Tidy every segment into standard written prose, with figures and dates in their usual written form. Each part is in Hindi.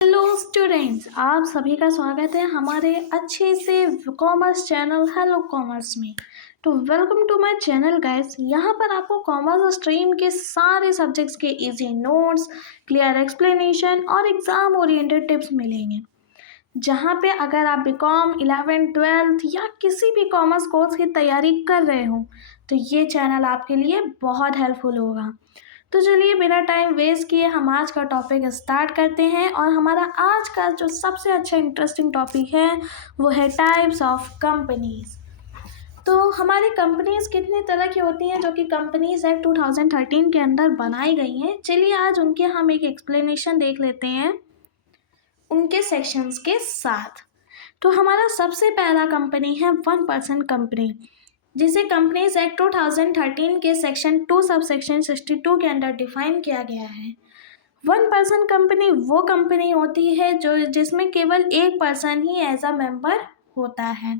हेलो स्टूडेंट्स, आप सभी का स्वागत है हमारे अच्छे से कॉमर्स चैनल हेलो कॉमर्स में। तो welcome to my channel guys. यहाँ पर आपको कॉमर्स स्ट्रीम के सारे सब्जेक्ट्स के इजी नोट्स, क्लियर एक्सप्लेनेशन और एग्ज़ाम ओरिएंटेड टिप्स मिलेंगे। जहाँ पे अगर आप बीकॉम 11th 12th या किसी भी कॉमर्स कोर्स की तैयारी कर रहे हो तो ये चैनल आपके लिए बहुत हेल्पफुल होगा। तो चलिए बिना टाइम वेस्ट किए हम आज का टॉपिक स्टार्ट करते हैं। और हमारा आज का जो सबसे अच्छा इंटरेस्टिंग टॉपिक है वो है टाइप्स ऑफ कंपनीज। तो हमारी कंपनीज कितने तरह की होती हैं जो कि कंपनीज एक्ट 2013 के अंदर बनाई गई हैं। चलिए आज उनके हम एक एक्सप्लेनेशन देख लेते हैं उनके सेक्शंस के साथ। तो हमारा सबसे पहला कंपनी है 1% कंपनी, जिसे कंपनीज एक्ट 2013 के सेक्शन 2 सब सेक्शन 62 के अंदर डिफाइन किया गया है। 1% कंपनी वो कंपनी होती है जो जिसमें केवल एक पर्सन ही एज अ मेंबर होता है।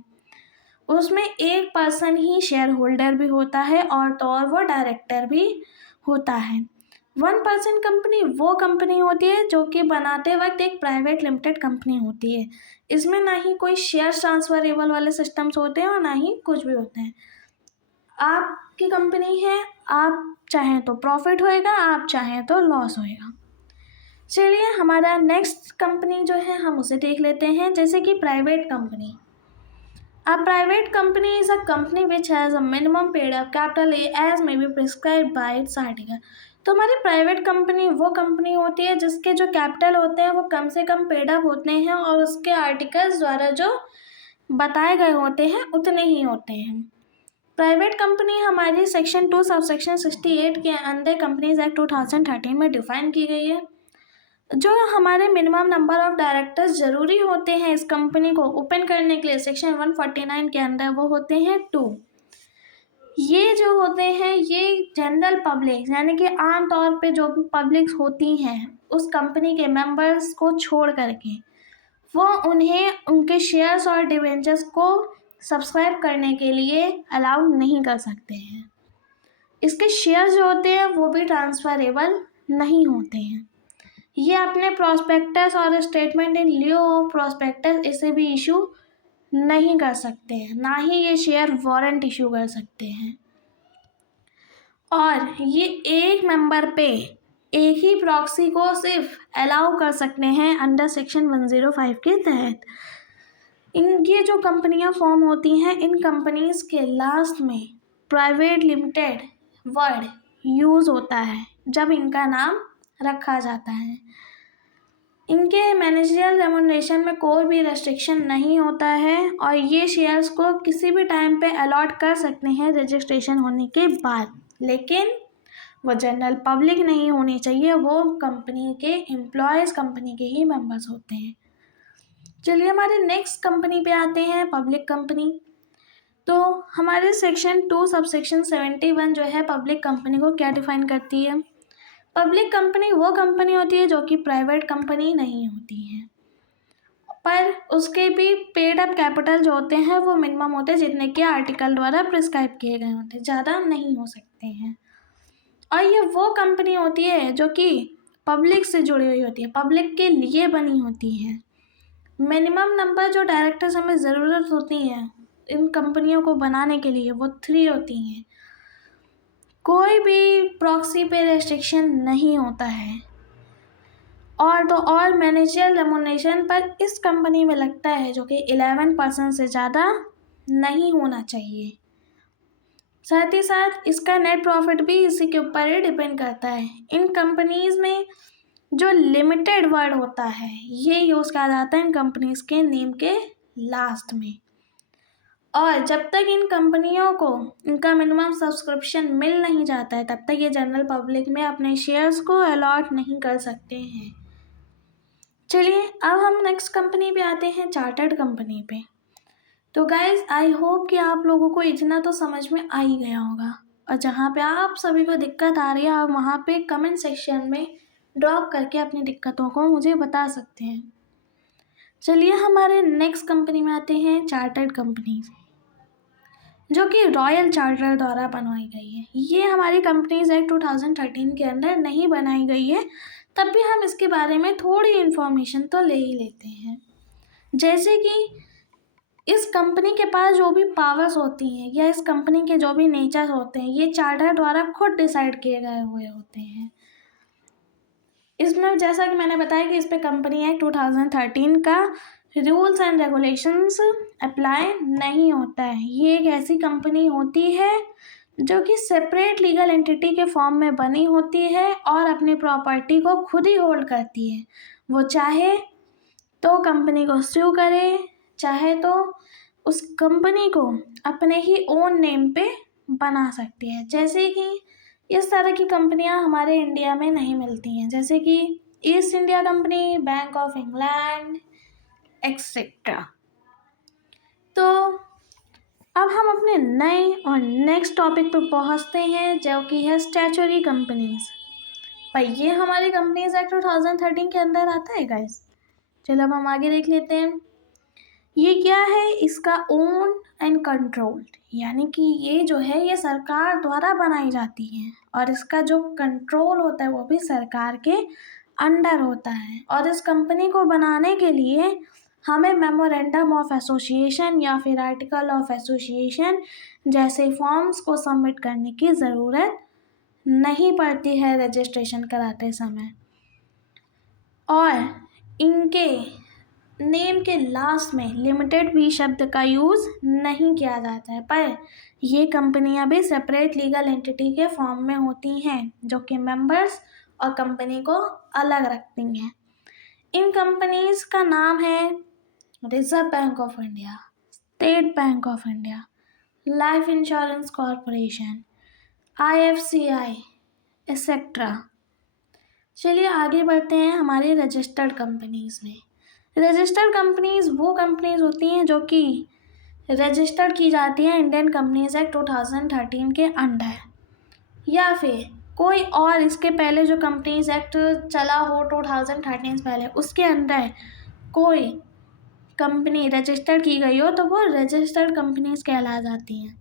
उसमें एक पर्सन ही शेयर होल्डर भी होता है और वो डायरेक्टर भी होता है। 1% कंपनी वो कंपनी होती है जो कि बनाते वक्त एक प्राइवेट लिमिटेड कंपनी होती है। इसमें ना ही कोई शेयर ट्रांसफरेबल वाले सिस्टम्स होते हैं और ना ही कुछ भी होते हैं। आपकी कंपनी है, आप चाहें तो प्रॉफिट होएगा, आप चाहें तो लॉस होएगा। चलिए हमारा नेक्स्ट कंपनी जो है हम उसे देख लेते हैं, जैसे कि private company. A private company is a company which has a minimum paid up capital as may be prescribed by its article। तो हमारी प्राइवेट कंपनी वो कंपनी होती है जिसके जो कैपिटल होते हैं वो कम से कम पेड अप होते हैं और उसके आर्टिकल्स द्वारा जो बताए गए होते हैं उतने ही होते हैं। प्राइवेट कंपनी हमारी सेक्शन 2 सब सेक्शन 68 के अंदर कंपनीज एक्ट 2013 में डिफाइन की गई है। जो हमारे मिनिमम नंबर ऑफ डायरेक्टर्स ज़रूरी होते हैं इस कंपनी को ओपन करने के लिए सेक्शन 149 के अंदर वो होते हैं 2। ये जो होते हैं ये जनरल पब्लिक यानी कि आम तौर पे जो भी पब्लिक्स होती हैं उस कंपनी के मेंबर्स को छोड़ करके वो उन्हें उनके शेयर्स और डिवेंचर्स को सब्सक्राइब करने के लिए अलाउ नहीं कर सकते हैं। इसके शेयर्स जो होते हैं वो भी ट्रांसफरेबल नहीं होते हैं। ये अपने प्रोस्पेक्टस और statement in Leo of prospectus इसे भी इशू नहीं कर सकते हैं, ना ही ये शेयर वारंट इशू कर सकते हैं। और ये एक मेंबर पे एक ही प्रॉक्सी को सिर्फ अलाउ कर सकते हैं अंडर सेक्शन 105 के तहत। ये जो कंपनियां फॉर्म होती हैं इन कंपनीज के लास्ट में प्राइवेट लिमिटेड वर्ड यूज़ होता है जब इनका नाम रखा जाता है। इनके मैनेजरियल रेम्युनरेशन में कोई भी रेस्ट्रिक्शन नहीं होता है और ये शेयर्स को किसी भी टाइम पे अलॉट कर सकते हैं रजिस्ट्रेशन होने के बाद, लेकिन वो जनरल पब्लिक नहीं होनी चाहिए, वो कंपनी के एम्प्लॉयज़ कंपनी के ही मेंबर्स होते हैं। चलिए हमारे नेक्स्ट कंपनी पे आते हैं, पब्लिक कंपनी। तो हमारे सेक्शन 2 सब सेक्शन 71 जो है पब्लिक कंपनी को क्या डिफाइन करती है। पब्लिक कंपनी वो कंपनी होती है जो कि प्राइवेट कंपनी नहीं होती है, पर उसके भी पेड अप कैपिटल जो होते हैं वो मिनिमम होते हैं जितने के आर्टिकल द्वारा प्रिस्क्राइब किए गए होते हैं, ज़्यादा नहीं हो सकते हैं। और ये वो कंपनी होती है जो कि पब्लिक से जुड़ी हुई होती है, पब्लिक के लिए बनी होती है। मिनिमम नंबर जो डायरेक्टर्स हमें ज़रूरत होती है इन कंपनियों को बनाने के लिए वो 3 होती हैं। कोई भी प्रॉक्सी पे रेस्ट्रिक्शन नहीं होता है और तो और मैनेजरियल रेम्युनरेशन पर इस कंपनी में लगता है जो कि 11% से ज़्यादा नहीं होना चाहिए। साथ ही साथ इसका नेट प्रॉफिट भी इसी के ऊपर ही डिपेंड करता है। इन कंपनीज़ में जो लिमिटेड वर्ड होता है ये यूज़ किया जाता है इन कंपनीज़ के नेम के लास्ट में। और जब तक इन कंपनियों को इनका मिनिमम सब्सक्रिप्शन मिल नहीं जाता है तब तक ये जनरल पब्लिक में अपने शेयर्स को अलॉट नहीं कर सकते हैं। चलिए अब हम नेक्स्ट कंपनी पे आते हैं, चार्टर्ड कंपनी पे। तो गाइज आई होप कि आप लोगों को इतना तो समझ में आ ही गया होगा, और जहाँ पे आप सभी को दिक्कत आ रही है आप वहाँ पे कमेंट सेक्शन में ड्रॉप करके अपनी दिक्कतों को मुझे बता सकते हैं। चलिए हमारे नेक्स्ट कंपनी में आते हैं, चार्टर्ड कंपनी, जो कि रॉयल चार्टर द्वारा बनवाई गई है। ये हमारी कंपनीज एक्ट 2013 के अंदर नहीं बनाई गई है, तब भी हम इसके बारे में थोड़ी इन्फॉर्मेशन तो ले ही लेते हैं। जैसे कि इस कंपनी के पास जो भी पावर्स होती हैं या इस कंपनी के जो भी नेचर होते हैं, ये चार्टर द्वारा खुद डिसाइड किए गए हुए होते हैं। इसमें जैसा कि मैंने बताया कि इस पे कंपनी एक्ट 2013 का रूल्स एंड रेगुलेशंस अप्लाई नहीं होता है। ये एक ऐसी कंपनी होती है जो कि सेपरेट लीगल एंटिटी के फॉर्म में बनी होती है और अपनी प्रॉपर्टी को खुद ही होल्ड करती है। वो चाहे तो कंपनी को स्यू करे, चाहे तो उस कंपनी को अपने ही ओन नेम पे बना सकती है। जैसे कि इस तरह की कंपनियां हमारे इंडिया में नहीं मिलती हैं, जैसे कि east India company, bank of England etcetera. तो अब हम अपने नए और नेक्स्ट टॉपिक पे पहुंचते हैं, जो कि है स्टैच्यूटरी कंपनीज। पर ये हमारी कंपनीज एक्ट 2013 के अंदर आता है गाइस। चलो अब हम आगे देख लेते हैं। ये क्या है, इसका ओन एंड कंट्रोल्ड, यानी कि ये जो है ये सरकार द्वारा बनाई जाती है और इसका जो कंट्रोल होता है वो भी सरकार के अंडर होता है। और इस कंपनी को बनाने के लिए हमें मेमोरेंडम ऑफ एसोसिएशन या फिर आर्टिकल ऑफ एसोसिएशन जैसे फॉर्म्स को सबमिट करने की ज़रूरत नहीं पड़ती है रजिस्ट्रेशन कराते समय। और इनके नेम के लास्ट में लिमिटेड बी शब्द का यूज़ नहीं किया जाता है, पर ये कंपनियां भी सेपरेट लीगल एंटिटी के फॉर्म में होती हैं जो कि मेंबर्स और कंपनी को अलग रखती हैं। इन कंपनीज का नाम है reserve bank of India, state bank of India, life insurance corporation, IFCI etcetera. चलिए आगे बढ़ते हैं हमारे रजिस्टर्ड कंपनीज में। रजिस्टर्ड कंपनीज वो कंपनीज होती हैं जो कि रजिस्टर्ड की जाती हैं इंडियन कंपनीज एक्ट 2013 के अंडर, या फिर कोई और इसके पहले जो कंपनीज एक्ट चला हो 2013 से पहले उसके अंदर कोई कंपनी रजिस्टर्ड की गई हो तो वो रजिस्टर्ड कंपनीज कहला जाती हैं।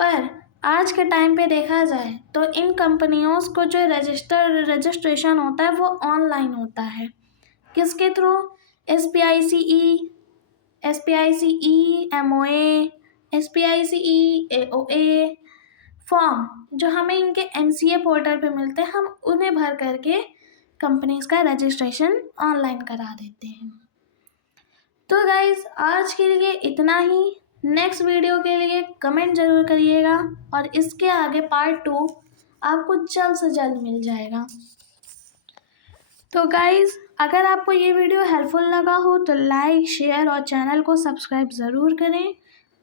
पर आज के टाइम पे देखा जाए तो इन कंपनियों को जो रजिस्ट्रेशन होता है वो ऑनलाइन होता है। किसके through? SPICE, MOA, SPICE, AOA form जो हमें इनके MCA पोर्टल पे मिलते हैं, हम उन्हें भर करके कंपनीज का रजिस्ट्रेशन ऑनलाइन करा देते हैं। तो गाइज आज के लिए इतना ही। नेक्स्ट वीडियो के लिए कमेंट ज़रूर करिएगा और इसके आगे पार्ट 2 आपको जल्द से जल्द मिल जाएगा। तो गाइज अगर आपको ये वीडियो हेल्पफुल लगा हो तो लाइक, शेयर और चैनल को सब्सक्राइब ज़रूर करें।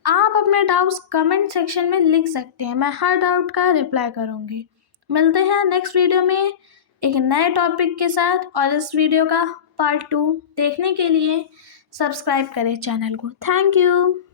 आप अपने डाउट्स कमेंट सेक्शन में लिख सकते हैं, मैं हर डाउट का रिप्लाई करूँगी। मिलते हैं नेक्स्ट वीडियो में एक नए टॉपिक के साथ, और इस वीडियो का पार्ट 2 देखने के लिए सब्सक्राइब करें चैनल को। Thank you.